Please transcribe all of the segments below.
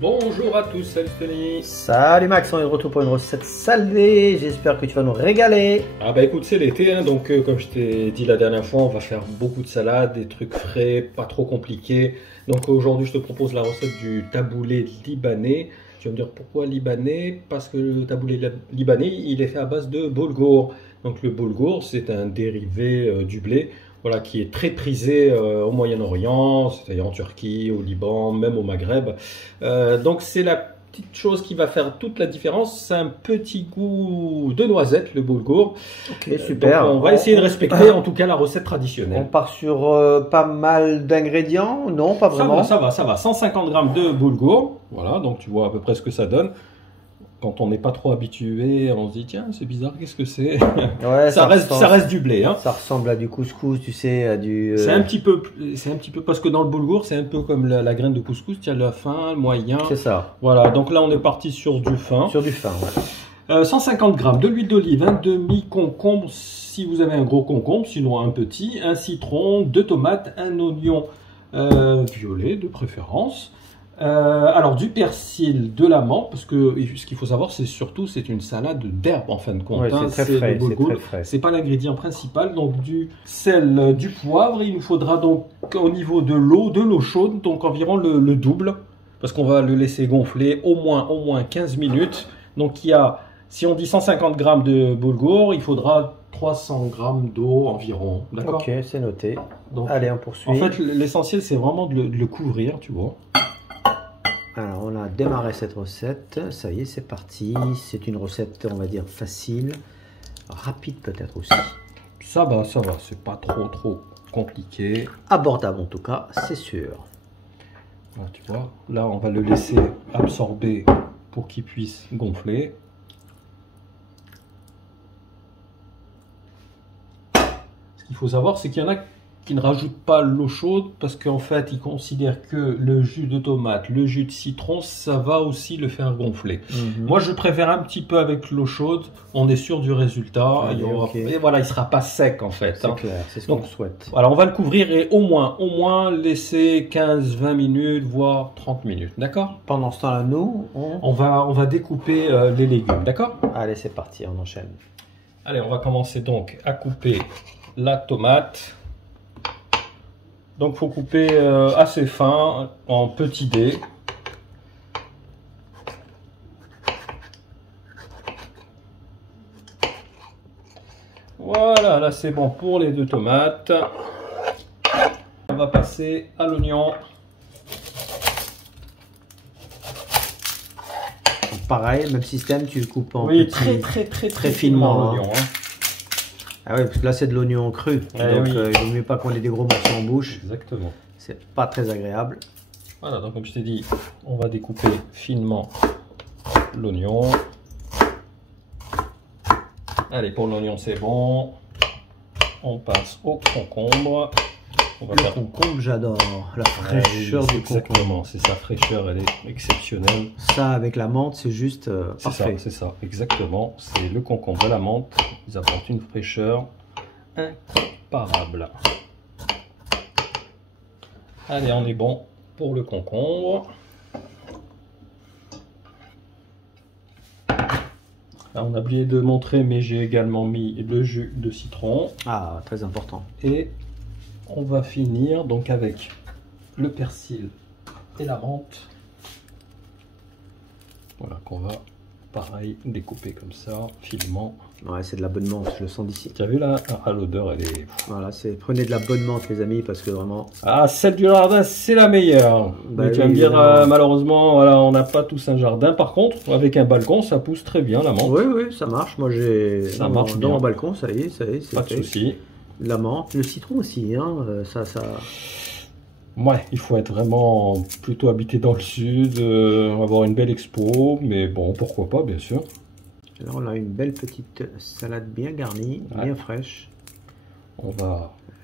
Bonjour à tous, salut Tony. Salut Max, on est de retour pour une recette salée, j'espère que tu vas nous régaler. Ah bah écoute, c'est l'été, hein, donc comme je t'ai dit la dernière fois, on va faire beaucoup de salades, des trucs frais, pas trop compliqués. Donc aujourd'hui je te propose la recette du taboulé libanais. Tu vas me dire pourquoi libanais? Parce que le taboulé libanais, il est fait à base de boulgour. Donc le boulgour, c'est un dérivé du blé. Voilà, qui est très prisé au Moyen-Orient, c'est-à-dire en Turquie, au Liban, même au Maghreb. Donc c'est la petite chose qui va faire toute la différence, c'est un petit goût de noisette, le boulgour. Ok, super. Donc on va essayer de respecter en tout cas la recette On traditionnelle. part sur pas mal d'ingrédients? Non, pas vraiment. Ça va. 150 g de boulgour, voilà, donc tu vois à peu près ce que ça donne. Quand on n'est pas trop habitué, on se dit tiens, c'est bizarre, qu'est-ce que c'est? Ouais, ça reste du blé. Hein. Ça ressemble à du couscous, tu sais, à du... C'est un petit peu, parce que dans le boulgour, c'est un peu comme la graine de couscous, il y a le fin, le moyen. C'est ça. Voilà, donc là on est parti sur du fin. Sur du fin, ouais. 150 g de l'huile d'olive, un demi-concombre si vous avez un gros concombre, sinon un petit, un citron, 2 tomates, un oignon violet de préférence. Alors du persil, de la menthe, parce que ce qu'il faut savoir, c'est surtout c'est une salade d'herbes en fin de compte. Ouais, hein, c'est très frais. C'est pas l'ingrédient principal. Donc du sel, du poivre. Il nous faudra donc au niveau de l'eau chaude, donc environ le double, parce qu'on va le laisser gonfler au moins 15 minutes. Donc il y a, si on dit 150 g de boulgour, il faudra 300 g d'eau environ. D'accord. Ok, c'est noté. Donc, allez, on poursuit. En fait, l'essentiel c'est vraiment de le couvrir, tu vois. Alors, on a démarré cette recette. Ça y est, c'est parti. C'est une recette, on va dire, facile. Rapide peut-être aussi. Ça va. C'est pas trop compliqué. Abordable en tout cas, c'est sûr. Voilà, tu vois, là, on va le laisser absorber pour qu'il puisse gonfler. Ce qu'il faut savoir, c'est qu'il y en a qui ne rajoutent pas l'eau chaude parce qu'en fait, ils considèrent que le jus de tomate, le jus de citron, ça va aussi le faire gonfler. Moi, je préfère un petit peu avec l'eau chaude. On est sûr du résultat. Allez, et voilà, il sera pas sec en fait. C'est clair, c'est ce qu'on souhaite. Voilà, on va le couvrir et au moins laisser 15-20 minutes, voire 30 minutes. D'accord? Pendant ce temps-là, nous, on va découper les légumes. D'accord? Allez, c'est parti, on enchaîne. Allez, on va commencer donc à couper la tomate. Donc, il faut couper assez fin, en petits dés. Voilà, là c'est bon pour les 2 tomates. On va passer à l'oignon. Pareil, même système, tu le coupes en petit, très finement l'oignon. Hein. Ah oui, parce que là c'est de l'oignon cru, donc il vaut mieux pas qu'on ait des gros morceaux en bouche. Exactement. C'est pas très agréable. Voilà, donc comme je t'ai dit, on va découper finement l'oignon. Allez, pour l'oignon c'est bon. On passe au concombre. On va faire concombre, j'adore. La fraîcheur du concombre. Exactement, c'est sa fraîcheur, elle est exceptionnelle. Ça avec la menthe, c'est juste parfait. C'est ça, exactement. C'est le concombre et la menthe. Ils apportent une fraîcheur incomparable. Allez, on est bon pour le concombre. Là, on a oublié de montrer, mais j'ai également mis le jus de citron. Ah, très important. Et on va finir donc avec le persil et la menthe. Voilà, qu'on va pareil découper comme ça, finement. Ouais, c'est de la bonne menthe, je le sens d'ici. Tu as vu là? Ah, l'odeur, elle est... Voilà, prenez de la bonne menthe les amis, parce que vraiment... Ah, celle du jardin, c'est la meilleure. Bah mais tu vas me dire, malheureusement, voilà, on n'a pas tous un jardin. Par contre, avec un balcon, ça pousse très bien la menthe. Oui, ça marche. Moi, j'ai dans mon balcon, ça y est, c'est pas de souci. La menthe, le citron aussi, hein, ça... Ouais, il faut être vraiment plutôt habité dans le sud, avoir une belle expo, mais bon, pourquoi pas, bien sûr. Alors, on a une belle petite salade bien garnie, bien fraîche.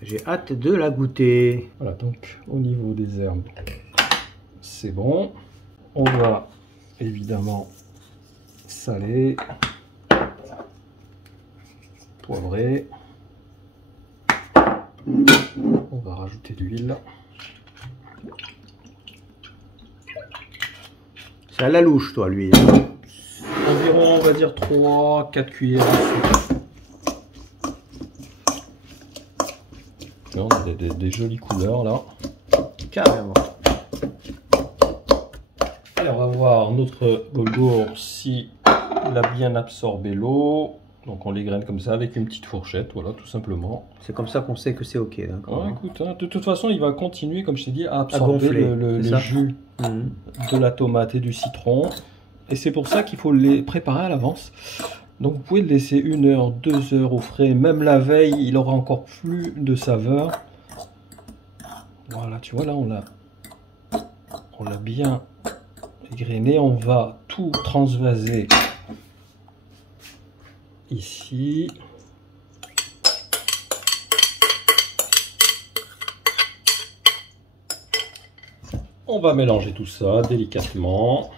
J'ai hâte de la goûter. Voilà, donc au niveau des herbes, c'est bon. On va évidemment saler, poivrer. On va rajouter de l'huile. C'est à la louche, toi, lui. Environ, on va dire 3-4 cuillères à soupe. Là, on a des jolies couleurs là. Carrément. Et on va voir notre boulgour si il a bien absorbé l'eau. Donc on l'égrène comme ça avec une petite fourchette, voilà, tout simplement. C'est comme ça qu'on sait que c'est ok, d'accord. Ouais, écoute, hein, de toute façon, il va continuer, comme je t'ai dit, à absorber gonfler, le jus de la tomate et du citron. Et c'est pour ça qu'il faut les préparer à l'avance. Donc vous pouvez le laisser 1 heure, 2 heures au frais. Même la veille, il aura encore plus de saveur. Voilà, tu vois, là, on l'a bien égrené. On va tout transvaser ici. On va mélanger tout ça délicatement.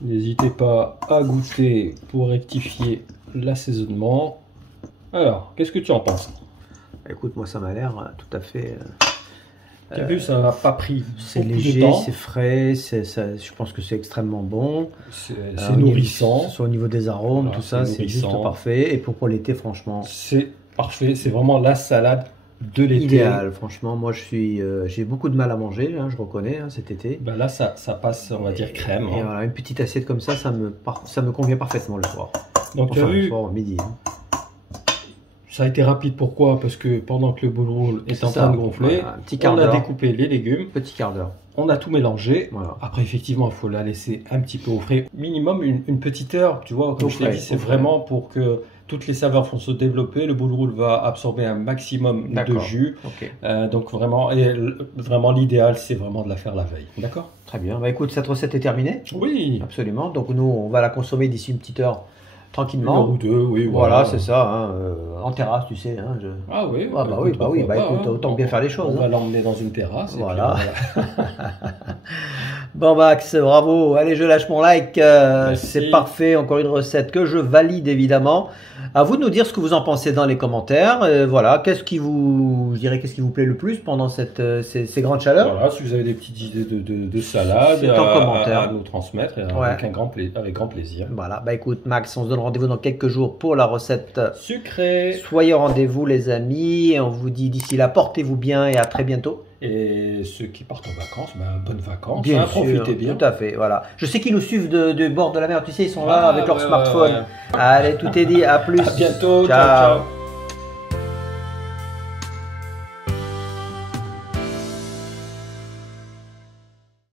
N'hésitez pas à goûter pour rectifier l'assaisonnement. Alors, qu'est-ce que tu en penses? Écoute, moi ça m'a l'air tout à fait... Tu as vu, ça n'a pas pris c'est beaucoup de léger, temps. c'est frais, je pense que c'est extrêmement bon. C'est nourrissant. Soit au niveau des arômes, Voilà, tout ça, c'est juste parfait. Et pour l'été, franchement... C'est parfait, c'est vraiment la salade de l'été. Idéal, franchement. Moi, j'ai beaucoup de mal à manger, hein, je reconnais, hein, cet été. Ben là, ça passe, on va dire, crème. Et voilà, une petite assiette comme ça me convient parfaitement le soir. Donc, tu as vu, le soir, au midi. Hein. Ça a été rapide, pourquoi? Parce que pendant que le boulgour est en train de gonfler, voilà, un petit quart on a d'heure. découpé les légumes. Petit quart d'heure. On a tout mélangé. Voilà. Après, effectivement, il faut la laisser un petit peu au frais. Minimum une petite heure, tu vois. Comme je t'ai dit, c'est vraiment pour que toutes les saveurs vont se développer. Le boulgour va absorber un maximum de jus. Okay. Donc vraiment, l'idéal, c'est vraiment de la faire la veille. D'accord? Très bien. Bah écoute, cette recette est terminée. Oui. Absolument. Donc nous, on va la consommer d'ici une petite heure. Tranquillement. 1 heure ou 2, oui. Voilà, c'est ça. Hein, en terrasse, tu sais. Hein, Ah oui. Ah bah oui, écoute, autant bien faire les choses. On va l'emmener dans une terrasse. Voilà. Bon Max, bravo. Allez, je lâche mon like. C'est parfait. Encore une recette que je valide évidemment. À vous de nous dire ce que vous en pensez dans les commentaires. Voilà, qu'est-ce qui vous plaît le plus pendant ces grandes chaleurs. Voilà, si vous avez des petites idées de salade, à nous transmettre avec grand plaisir. Voilà, bah écoute Max, on se donne rendez-vous dans quelques jours pour la recette sucrée. Soyez au rendez-vous les amis, et on vous dit d'ici là, portez-vous bien et à très bientôt. Et ceux qui partent en vacances, bonnes vacances, bien sûr, profitez bien. Tout à fait, voilà. Je sais qu'ils nous suivent de bord de la mer, tu sais, ils sont là avec leur smartphone. Ouais. Allez, tout est dit, à plus. À bientôt, ciao.